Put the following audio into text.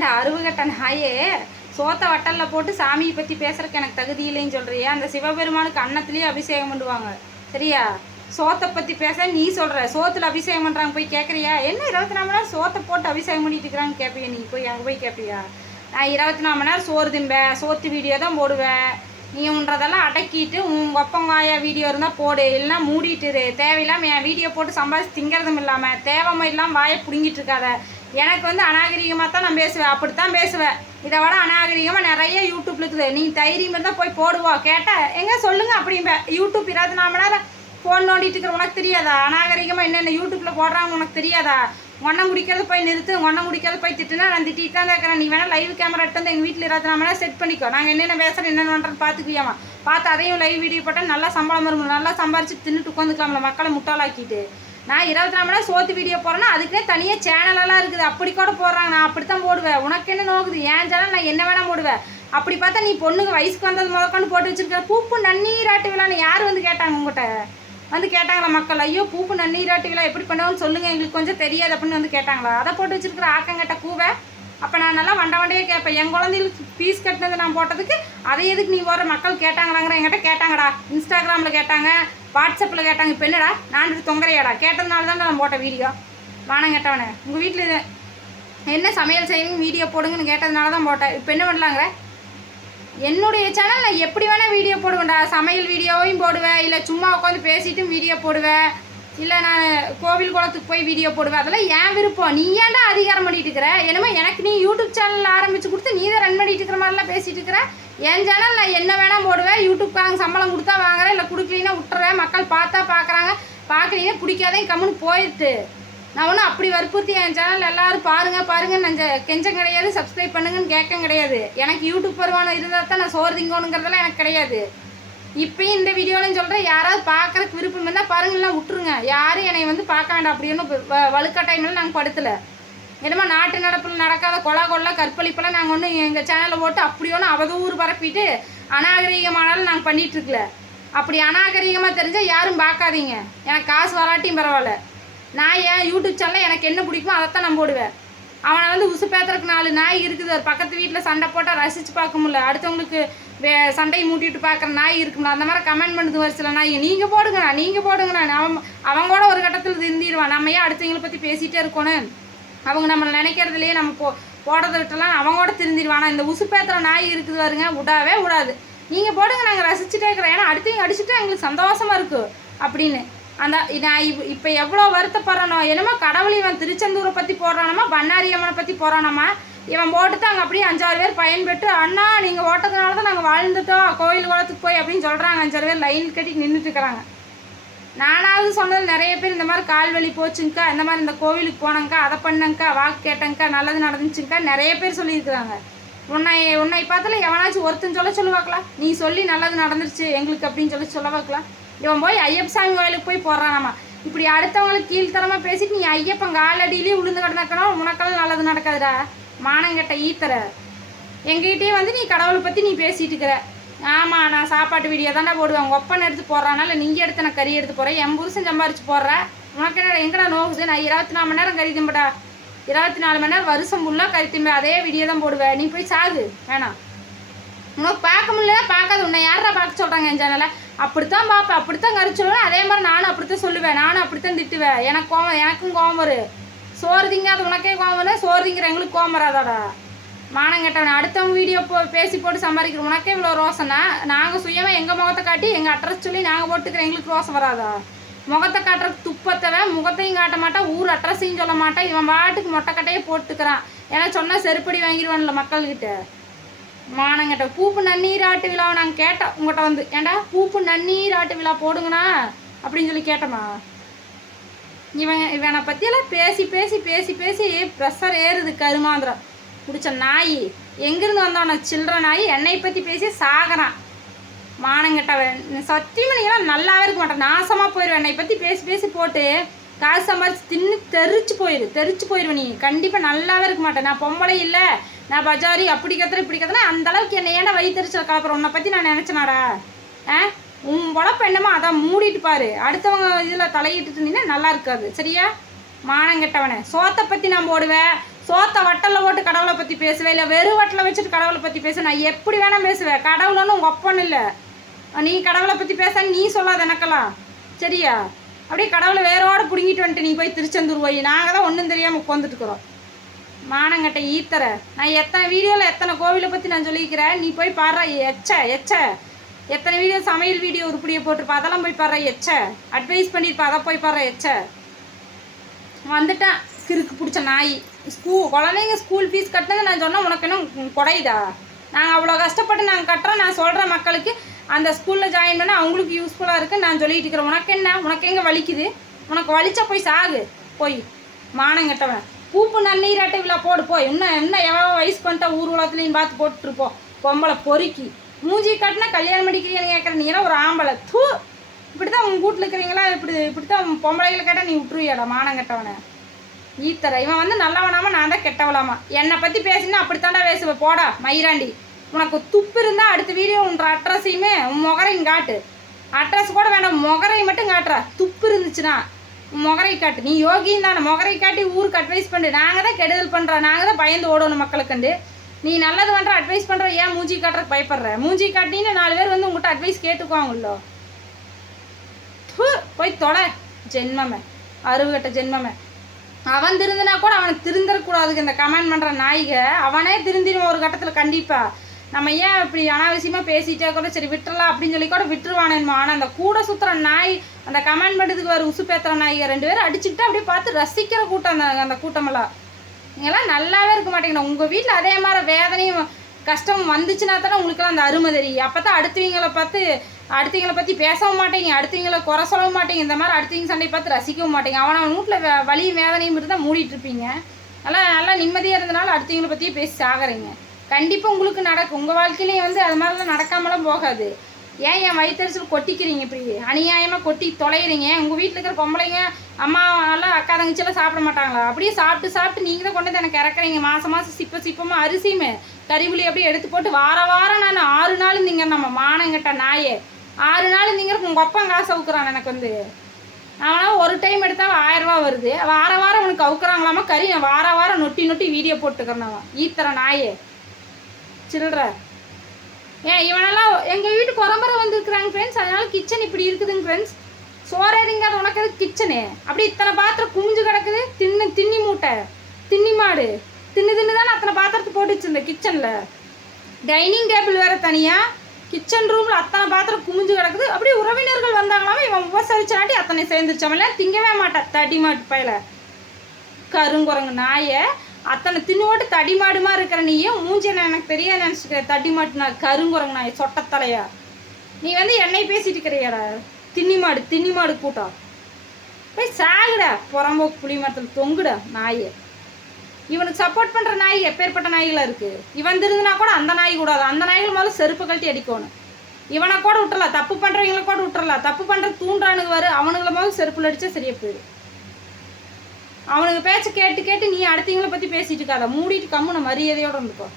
ஏன்டா அருவுகட்ட ஹாயே? சோத்த வட்டலில் போட்டு சாமியை பற்றி பேசுறதுக்கு எனக்கு தகுதி இல்லைன்னு சொல்கிறியா அந்த சிவபெருமானுக்கு அன்னத்துலேயே அபிஷேகம் பண்ணுவாங்க. சரியா? சோத்தை பற்றி பேச நீ சொல்கிற சோத்தில் அபிஷேகம் பண்ணுறாங்க போய் கேட்குறியா என்ன இருபத்தி நாலு மணி நேரம் சோத்தை போட்டு அபிஷேகம் பண்ணிட்டு இருக்கிறான்னு கேட்பியா நீ? போய் அங்கே போய் கேட்பியா நான் இருபத்தி நாலு மணி நேரம் சோறு திம்பேன் சோத்து வீடியோ தான் போடுவேன். நீ உன்றதெல்லாம் அடக்கிட்டு உன் ஒப்பங்காய வீடியோ இருந்தால் போடு. இல்லைன்னா மூடிட்டுரு தேவையில்லாமல் என் வீடியோ போட்டு சம்பாதிச்சு திங்கிறதும் இல்லாமல் தேவைமை இல்லாமல் வாயை பிடுங்கிட்டு இருக்காத. எனக்கு வந்து அநாகரிகமாக தான் நான் பேசுவேன். அப்படி தான் பேசுவேன். இதை விட அநாகரிகமாக நிறைய யூடியூப்பில் இருக்குது. நீ தைரியம் இருந்தால் போய் போடுவோம் கேட்டால் எங்கே சொல்லுங்கள் அப்படிம்ப. யூடியூப் இருபத்தி நாலு மணி நேரம் ஃபோன் நோண்டிட்டு இருக்கிற உனக்கு தெரியாதா? அநாகரிகமாக என்னென்ன யூடியூப்பில் போடுறாங்க உனக்கு தெரியாதா? ஒன்றை முடிக்கிறது போய் நிறுத்து. ஒன்றை முடிக்கிறது போய் திட்டுனா நான் திட்டிட்டு தான் இருக்கிறேன். நீ வேணால் லைவ் கேமரா எடுத்து வந்து எங்கள் வீட்டில் இருபத்தி நாலு மணி நேரம் செட் பண்ணிக்கோ. நாங்கள் என்னென்ன பேசுகிறோம் என்னென்ன பண்ணுறது பார்த்துக்குவியாமா பார்த்து அதையும் லைவ் வீடியோ போட்டால் நல்லா சம்பளம் வரும். நல்லா சம்பாரிச்சு தின்னுட்டு உட்காந்துக்கலாம்ல மக்களை முட்டாளாக்கிட்டு. நான் இருபத்தி நாலு மணி நேரம் சோத்து வீடியோ போடுறேன்னா அதுக்குன்னே தனியாக சேனலெல்லாம் இருக்குது. அப்படி கூட போடுறாங்க. நான் அப்படி தான் போடுவேன். உனக்கு என்ன நோக்குது? ஏன் சேனல்? நான் என்ன வேணால் போடுவேன். அப்படி பார்த்தா நீ பொண்ணுக்கு வயசுக்கு வந்தது முதற்கொண்டு போட்டு வச்சிருக்க பூப்பு நன்னீராட்டு விழான்னு யார் வந்து கேட்டாங்க உங்கள்கிட்ட வந்து கேட்டாங்களா மக்கள்? ஐயோ பூப்பு நன்னீராட்டு விழா எப்படி பண்ணுவோம்னு சொல்லுங்கள் எங்களுக்கு கொஞ்சம் தெரியாது அப்படின்னு வந்து கேட்டாங்களா? அதை போட்டு வச்சிருக்கிற ஆக்கங்கட்ட கூவை அப்போ நான் நல்லா வண்ட வண்டையே கேட்பேன். என் குழந்தைகளுக்கு ஃபீஸ் கட்டினது நான் போட்டதுக்கு அதை எதுக்கு நீ வர மக்கள் கேட்டாங்களாங்கிற என்கிட்ட கேட்டாங்கடா. இன்ஸ்டாகிராமில் கேட்டாங்க வாட்ஸ்அப்பில் கேட்டாங்க. இப்போ என்னடா நான் தொங்கரையாடா கேட்டதுனால தான் நான் போட்ட வீடியோ. வானம் கேட்டவனே. உங்கள் வீட்டில் என்ன சமையல் செய்யணும் வீடியோ போடுங்கன்னு கேட்டதுனால தான் போட்டேன். இப்போ என்ன பண்ணலாங்கிற? என்னுடைய சேனல் நான் எப்படி வேணால் வீடியோ போடுவேன்டா. சமையல் வீடியோவையும் போடுவேன். இல்லை சும்மா உட்காந்து பேசிட்டும் வீடியோ போடுவேன். இல்லை நான் கோவில் குளத்துக்கு போய் வீடியோ போடுவேன். அதெல்லாம் ஏன் விருப்பம்? நீ ஏன்டா அதிகாரம் பண்ணிட்டு இருக்கிற? என்னமோ எனக்கு நீ யூடியூப் சேனல் ஆரம்பித்து கொடுத்து நீ தான் ரன் பண்ணிட்டு இருக்கிற மாதிரிலாம் பேசிட்டு இருக்கிற? என் சேனல் நான் என்ன வேணால் போடுவேன். யூடியூப்காரங்க சம்பளம் கொடுத்தா வாங்குறேன் இல்லை கொடுக்கலீன்னா விட்டுறேன். மக்கள் பார்த்தா பார்க்குறாங்க. பார்க்குறீங்க பிடிக்காதே கம்முன்னு போயிட்டு. நான் ஒன்றும் அப்படி வற்புறுத்தி என் சேனல் எல்லோரும் பாருங்க பாருங்க. நான் கெஞ்சம் கிடையாது சப்ஸ்கிரைப் பண்ணுங்கன்னு கேட்க கிடையாது. எனக்கு யூடியூப் வருமானம் இருந்தால் தான் நான் சோறு திங்கணுங்கிறதெல்லாம் எனக்கு கிடையாது. இப்பயும் இந்த வீடியோலையும் சொல்கிறேன் யாராவது பார்க்கறதுக்கு விருப்பம் இருந்தால் பாருங்கள்லாம் விட்டுருங்க. யாரும் என்னை வந்து பார்க்க வேண்டாம் அப்படின்னு டைமில் நாங்கள் படுத்தலை. என்னமோ நாட்டு நடப்பில் நடக்காத கொலா கொள்ளை கற்பழிப்பெல்லாம் நாங்கள் ஒன்றும் எங்கள் சேனலில் போட்டு அப்படி ஒன்று அவதூறு பரப்பிட்டு அநாகரிகமானாலும் நாங்கள் பண்ணிகிட்ருக்கல அப்படி அநாகரிகமாக தெரிஞ்சால் யாரும் பார்க்காதீங்க எனக்கு காசு வராட்டியும் பரவாயில்ல. நான் ஏன் யூடியூப் சேனலில் எனக்கு என்ன பிடிக்குமோ அதைத்தான் நான் போடுவேன். அவனை வந்து உசு பேத்துறதுக்கு நாலு நாய் இருக்குது. ஒரு பக்கத்து வீட்டில் சண்டை போட்டால் ரசித்து பார்க்க முடியல. அடுத்தவங்களுக்கு வே சண்டையை மூட்டிட்டு பார்க்குற நாய் இருக்கும்ல அந்த மாதிரி கமெண்ட் பண்ணுது ஒரு சில நாய். நீங்கள் போடுங்கண்ணா நீங்கள் போடுங்கண்ணா. அவன் அவன் கூட ஒரு கட்டத்தில் திருந்திடுவான் நம்ம ஏன் அடுத்தவங்களை பற்றி பேசிகிட்டே இருக்கணும் அவங்க நம்மளை நினைக்கிறதுலையே நம்ம போ போடுறத விட்டலாம் அவங்களோட திருந்திடுவான்? ஆனால் இந்த உசு பேத்துற நாய் இருக்குது பாருங்க விடாவே விடாது நீங்கள் போடுங்க நாங்கள் ரசிச்சுட்டே இருக்கிறோம். ஏன்னா அடுத்தவங்க அடிச்சுட்டு எங்களுக்கு சந்தோஷமா இருக்குது அப்படின்னு. அந்த நான் இப் இப்போ எவ்வளோ வருத்தப்படுறனோ என்னமோ கடவுள் இவன் திருச்செந்தூரை பற்றி போடுறானமா பண்ணாரி அம்மனை பற்றி போடுறானமா? இவன் போட்டு அங்கே அப்படியே அஞ்சாறு பேர் பயன்பெற்று அண்ணா நீங்கள் ஓட்டதுனால தான் நாங்கள் வாழ்ந்துட்டோம் கோயில் குளத்துக்கு போய் அப்படின்னு சொல்கிறாங்க அஞ்சாறு பேர் லைன் கட்டி நின்றுட்டு இருக்கிறாங்க. நானாவது சொன்னது நிறைய பேர் இந்த மாதிரி கால் வலி போச்சுங்கக்கா இந்த மாதிரி இந்த கோவிலுக்கு போனங்க்கா அதை பண்ணங்க்கா வாக்கு கேட்டங்க்கா நல்லது நடந்துச்சுங்க்கா நிறைய பேர் சொல்லியிருக்கிறாங்க. உன்னை உன்னை பார்த்துல எவனாச்சும் ஒருத்தன் சொல்ல சொல்லுவாக்கலாம் நீ சொல்லி நல்லது நடந்துருச்சு எங்களுக்கு அப்படின்னு சொல்லி சொல்ல வைக்கலாம் இவன் போய் ஐயப்ப சாமி கோயிலுக்கு போய் போடுறானாமா? இப்படி அடுத்தவங்களுக்கு கீழ்த்தரமாக பேசிட்டு நீ ஐயப்பன் காலடியிலேயே விழுந்து கிடக்கணும் உனக்கெல்லாம் நல்லது நடக்காதுடா? மானங்கட்ட ஈத்தர. எங்ககிட்டயே வந்து நீ கடவுளை பற்றி நீ பேசிட்டு இருக்கிற. ஆமாம் நான் சாப்பாட்டு வீடியோ தானே போடுவேன். உங்கள் ஒப்பனை எடுத்து போடுறானால நீங்கள் எடுத்து நான் கறி எடுத்து போகிறேன் என் புருஷன் சம்பாரிச்சு போடுறேன் உனக்கு என்னடா எங்கடா நோகுது நான் இருபத்தி நாலு மணி நேரம் கறி திம்படா. இருபத்தி நாலு மணி நேரம் வருஷம் ஃபுல்லாக கறி திம்ப. அதே வீடியோ தான் போடுவேன் நீ போய் சாகு. வேணாம். உனக்கு பார்க்க முடியல பார்க்காது. உன்னை யாரா பார்க்க சொல்கிறாங்க என் சேனலை அப்படித்தான் பார்ப்பேன். அப்படித்தான் கறி சொல்லுவேன். அதே மாதிரி நானும் அப்படித்தான் சொல்லுவேன். நானும் அப்படித்தான் திட்டுவேன். எனக்கு கோவம் எனக்கும் கோவம் வரும். சோறு திங்காத உனக்கே கோவம் வரும். சோறு திங்கிற எங்களுக்கு கோவம் வராதாடா. மானம் கெட்டவன் அடுத்தவங்க வீடியோ போ பேசி போட்டு சம்பாதிக்கிற உனக்கே இவ்வளோ ரோசனா நாங்கள் சுயமாக எங்கள் முகத்தை காட்டி எங்கள் அட்ரஸ் சொல்லி நாங்கள் போட்டுக்கிற எங்களுக்கு ரோசம் வராதா? முகத்தை காட்டுறதுக்கு துப்பத்தவை முகத்தையும் காட்ட மாட்டான் ஊர் அட்ரஸையும் சொல்ல மாட்டான் இவன் பாட்டுக்கு மொட்டைக்கட்டையே போட்டுக்கிறான். ஏன்னா சொன்னால் செருப்படி வாங்கிடுவான்ல மக்கள்கிட்ட. மானங்கிட்ட பூப்பு நன்னீராட்டு விழாவை நாங்கள் கேட்டோம் உங்கள்கிட்ட வந்து. ஏன்டா பூப்பு நன்னீராட்டு விழா போடுங்கண்ணா அப்படின்னு சொல்லி கேட்டோமா? இவன் இவனை பற்றியெல்லாம் பேசி பேசி பேசி பேசி ப்ரெஷர் ஏறுது கருமாந்திரம். பிடிச்ச நாய். எங்கேருந்து வந்தான சில்லற நாய்? என்னை பற்றி பேசி சாகறான். சத்தியமாக சத்தியமணிக்கெல்லாம் நல்லாவே இருக்க மாட்டேன். நாசமாக போயிடுவேன் என்னை பற்றி பேசி பேசி போட்டு காசு சம்பாரிச்சு தின்னு தெரிச்சு போயிரு. தெரிச்சு போயிடுவேன் நீ. கண்டிப்பாக நல்லாவே இருக்க மாட்டேன். நான் பொம்பளை இல்லை. நான் பஜாரி அப்படி கத்துறேன் இப்படி கத்துறேன் அந்த அளவுக்கு என்னை ஏன்டா வயிற்றுச்சல் கலப்புறேன் உன்னை பற்றி நான் நினச்சனாடா. ஆ? உன் பொழப்பு என்னமோ அதான் மூடிட்டு பாரு. அடுத்தவங்க இதில் தலையிட்டு இருந்தீங்கன்னா நல்லா இருக்காது. சரியா? மானங்கெட்டவனை சோத்தை பற்றி நான் போடுவேன். சோத்த வட்டலில் போட்டு கடவுளை பற்றி பேசுவேன் இல்லை வெறும் வட்டில் வச்சுட்டு கடவுளை பற்றி பேச. நான் எப்படி வேணால் பேசுவேன் கடவுளன்னு உங்கள் ஒப்பன் இல்லை. நீ கடவுளை பற்றி பேச நீ சொல்லாத எனக்கெல்லாம். சரியா? அப்படியே கடவுளை வேறோட பிடுங்கிட்டு வந்துட்டு நீ போய் திருச்செந்தூர் போய். நாங்கள் தான் ஒன்றும் தெரியாமல் உட்காந்துட்டுக்குறோம் மானங்கட்டை ஈத்தர. நான் எத்தனை வீடியோவில் எத்தனை கோவிலை பற்றி நான் சொல்லிக்கிறேன் நீ போய் பாடுற எச்ச எச்ச. எத்தனை வீடியோ சமையல் வீடியோ உருப்படியை போட்டிருப்பா? அதெல்லாம் போய் பாடுற எச்ச. அட்வைஸ் பண்ணியிருப்பா அதை போய் பாடுற எச்ச. வந்துட்டான். கிறுக்கு பிடிச்ச நாய். ஸ்கூ குழந்தைங்க ஸ்கூல் ஃபீஸ் கட்டினது நான் சொன்னால் உனக்கு என்ன குறையுதா? நாங்கள் அவ்வளோ கஷ்டப்பட்டு நாங்கள் கட்டுறோம் நான் சொல்கிறேன் மக்களுக்கு அந்த ஸ்கூலில் ஜாயின் பண்ணால் அவங்களுக்கு யூஸ்ஃபுல்லாக இருக்குது நான் சொல்லிகிட்டு இருக்கிறேன் உனக்கு என்ன? உனக்கு எங்கே வலிக்குது? உனக்கு வலிச்சா போய் சாகு. போய். மானங்கட்டவன் பூப்பு நன்னீராட்ட விழா போடு போய். இன்னும் இன்னும் எவ்வளோ வயசு பண்ணிட்டா ஊர் உலகத்துலேயும் பார்த்து போட்டுருப்போம் பொம்பளை பொறுக்கி. மூஞ்சி கட்டினா கல்யாணம் பண்ணிக்கிறீங்கன்னு கேட்குற நீ ஒரு ஆம்பளை. தூ. இப்படி தான் உங்கள் வீட்டில் இருக்கிறீங்களா? இப்படி இப்படி தான் பொம்பளைகளை கேட்டால் நீ விட்டுருவியாடா மானங்கட்டவனை ஈத்தர இவன் வந்து நல்லவனாம நான் தான் கெட்டவளாமா? என்னை பற்றி பேசினா அப்படித்தாண்டா பேசுவேன் போடா மயிராண்டி. உனக்கு துப்பு இருந்தால் அடுத்த வீடியோ உன்ற அட்ரஸையுமே உன் முகரையும் காட்டு. அட்ரஸ் கூட வேண்டாம் முகரை மட்டும் காட்டுறா. துப்பு இருந்துச்சுன்னா முகரை காட்டு. நீ யோகியும் தானே முகரை காட்டி ஊருக்கு அட்வைஸ் பண்ணு. நாங்கள் தான் கெடுதல் பண்ணுறோம் நாங்கள் தான் பயந்து ஓடணும் மக்களுக்குண்டு. நீ நல்லது பண்ணுற அட்வைஸ் பண்ணுற ஏன் மூஞ்சி காட்டுறதுக்கு பயப்படுற? மூஞ்சி காட்டின்னு நாலு பேர் வந்து உங்கள்கிட்ட அட்வைஸ் கேட்டுக்குவாங்களோ து, போய் தொலை. ஜென்மமே அருகட்ட ஜென்மமே. அவன் திருந்தினா கூட அவனை திருந்தரக்கூடாதுக்கு இந்த கமெண்ட் பண்ணுற நாய்க அவனே திருந்திடும் ஒரு கட்டத்தில் கண்டிப்பாக நம்ம ஏன் இப்படி அனாவசியமாக பேசிட்டே கூட சரி விட்டுறலாம் அப்படின்னு சொல்லி கூட விட்டுருவானேன்மா. ஆனால் அந்த கூட சுற்றுற நாய் அந்த கமெண்ட் பண்ணுறதுக்கு வர உசு பேத்துற நாய்க ரெண்டு பேரும் அடிச்சுக்கிட்டு அப்படியே பார்த்து ரசிக்கிற கூட்டம் அந்த அந்த கூட்டமெல்லாம். நீங்களாம் நல்லாவே இருக்க மாட்டீங்கண்ணா உங்கள் வீட்டில் அதே மாதிரி வேதனையும் கஷ்டம் வந்துச்சுன்னா தானே உங்களுக்குலாம் அந்த அருமை தெரியும். அப்போ தான் அடுத்தவங்களை பார்த்து அடுத்தவங்களை பற்றி பேசவும் மாட்டேங்க அடுத்தவங்களை குறை சொல்லவும் மாட்டேங்க. இந்த மாதிரி அடுத்தவங்க சண்டையை பார்த்து ரசிக்கவும் மாட்டேங்க. அவன் அவன் வீட்டில் வழியும் வலியும் வேதனையும் இருந்தால் மூடிட்டு இருப்பீங்க. நல்லா நல்லா நிம்மதியாக இருந்தனால அடுத்தவங்களை பற்றியே பேசி சாகிறீங்க. கண்டிப்பாக உங்களுக்கு நடக்கும். உங்கள் வாழ்க்கையிலையும் வந்து அது மாதிரிலாம் நடக்காமலாம் போகாது. ஏன் என் வயிற்றுச்சல் கொட்டிக்கிறீங்க இப்படி? அநியாயமாக கொட்டி தொலைகிறீங்க உங்கள் வீட்டில் இருக்கிற பொம்பளைங்க அம்மா எல்லாம் அக்கா தங்கச்சியெல்லாம் சாப்பிட மாட்டாங்களா? அப்படியே சாப்பிட்டு சாப்பிட்டு நீங்கள் தான் கொண்டு வந்து எனக்கு இறக்குறீங்க மாதம் மாதம் சிப்ப சிப்பமாக அரிசியுமே கறிவுளி அப்படியே எடுத்து போட்டு வார வாரம் நான் ஆறு நாள் நீங்கள் நம்ம மானங்கிட்ட நாயே. ஆறு நாள் நீங்கள் உங்கள் அப்பா காசு அவுக்குறான் எனக்கு வந்து. அவனா ஒரு டைம் எடுத்தால் ஆயிரரூவா வருது. வார வாரம் உனக்கு அவுக்குறாங்களாமா? கறி வார வாரம் நொட்டி நொட்டி வீடியோ போட்டுக்கிறேன் அவன். ஈத்தர நாயே. சில்லற ஏன் இவனெல்லாம் எங்கள் வீட்டுக்கு உரம்பரை வந்துருக்குறாங்க ஃப்ரெண்ட்ஸ் அதனால கிச்சன் இப்படி இருக்குதுங்க ஃப்ரெண்ட்ஸ் சோறேறிங்காத உனக்கு அது கிச்சனு அப்படி இத்தனை பாத்திரம் குமிஞ்சு கிடக்குது. தின்னு தின்னி மூட்டை. தின்னி மாடு. தின்னு தின்னு தானே அத்தனை பாத்திரத்தை போட்டு வச்சிருந்த கிச்சனில் டைனிங் டேபிள் வேறு தனியாக கிச்சன் ரூமில் அத்தனை பாத்திரம் குமிஞ்சு கிடக்குது. அப்படியே உறவினர்கள் வந்தாங்களாமே இவன் உபசரிச்சனாட்டி அத்தனை சேர்ந்துருச்சாமல திங்கவே மாட்டான் தடி மாட்டு பயல. கருங்குரங்கு நாயை அத்தனை தின்னு போட்டு தடி மாடுமா இருக்கிற நீயும் மூஞ்சிய எனக்கு தெரிய நினச்சிக்கிற தடி மாட்டு நான் கருங்குரங்கு நாய் சொட்டத்தலையா? நீ வந்து என்னை பேசிட்டு இருக்கிறியாடா. தின்னி மாடு தின்னி மாடு கூட்டம். போய் சாகுடா புறம்போக்கு புளி மரத்தில் தொங்குடா நாயை. இவனுக்கு சப்போர்ட் பண்ணுற நாய் எப்பேற்பட்ட நாய்களா இருக்கு? இவன் திருந்தினா கூட அந்த நாய் கூடாது அந்த நாய்கள் முதல்ல செருப்பு கழட்டி அடிக்கணும். இவனை கூட விட்டுறலாம் தப்பு பண்ணுறவங்கள கூட விட்டுறலாம் தப்பு பண்ணுற தூண்டுறானுங்க வரும் அவனுங்களை முதல்ல செருப்புல அடிச்சா சரியா போயிடும். அவனுக்கு பேச்சை கேட்டு கேட்டு நீ அடுத்தவங்கள பற்றி பேசிட்டு இருக்காத. மூடிட்டு கம்முன மரியாதையோட இருந்துக்கோ.